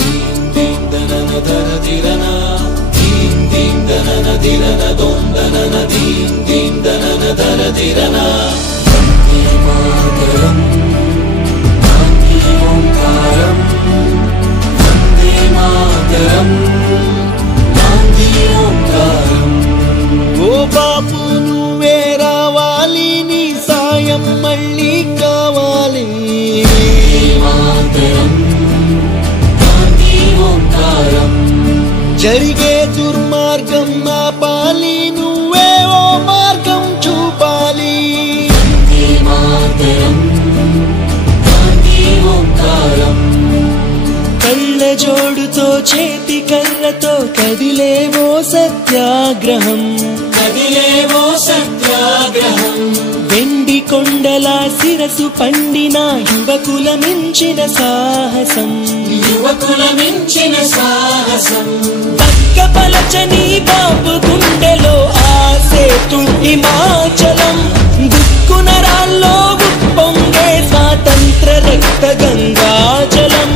deen deen danana dara dirana deen deen danana dirana don danana deen deen danana dara dirana Vande Mataram Gandhi Omkaram Vande Mataram Gandhi Omkaram O Bapu nuve ravali ni sayam malli kavali Mataram Gandhi Omkaram Jarige durmargam aapali nuve o margam chupali Vande Mataram Gandhi Omkaram Kalla joduto cheti karrato kadilevo satyagraham కదిలేవో సత్యాగ్రహం వెండి కొండల శిరసు పండిన యువకుల మించిన సాహసం పక్కపలచని బాపు గుండెలో ఆసేతు హిమాచలం దుక్కునరాల్లో ఉప్పొంగే స్వాతంత్ర రక్త గంగాజలం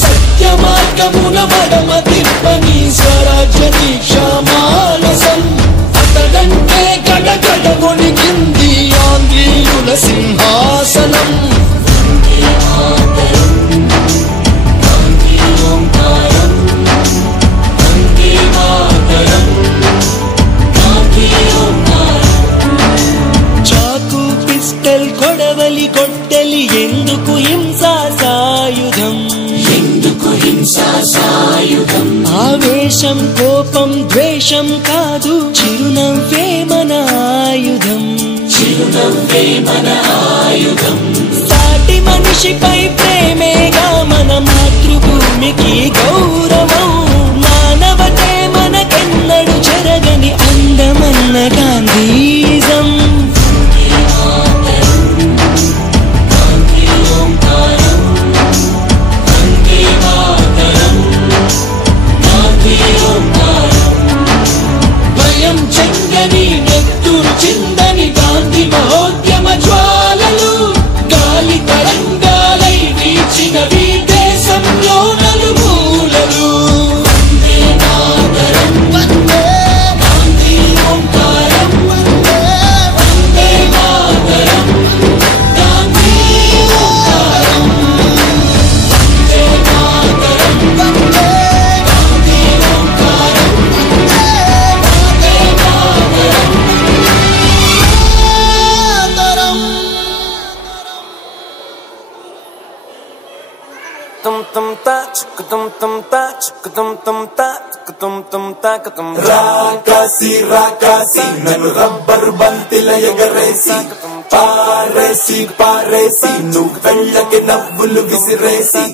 సత్య మార్గమున మడమ తిప్పని స్వరాజ్య దీక్షా మానసం అతడంటే గడగడ వణికింది ఆంధ్రీయుల సింహాసనం వందే మాతరం గాంధీ ఓంకారం వందే మాతరం గాంధీ ఓంకారం చాకు పిస్టల్ కొడవలి గొడ్డలి ఎందుకు హింసా సాయుధం ఆవేశం కోపం ద్వేషం కాదు చిరునవ్వే మన ఆయుధం సాటి మనిషిపై ప్రేమేగా మన మాతృభూమికి గౌరవం మానవతే మనకెన్నడు జరగని అందమన్న గాంధీజం చిందని గాంధీ మహోద్యమ జ్వాలలు గాలి తరంగాలై వీచినవి దేశంలో నలుమూలలు వందే మాతరం వందే గాంధీ ఓంకారం వందే మాతరం గాంధీ ఓంకారం వందే మాతరం వందే గాంధీ ఓంకారం వందే మాతరం రాకాసి రాకాసి నన్ను రబ్బరు బంతిల ఎగరేసి పారేసి పారేసి నువ్వు కళ్ళకి నవ్వులు విసిరేసి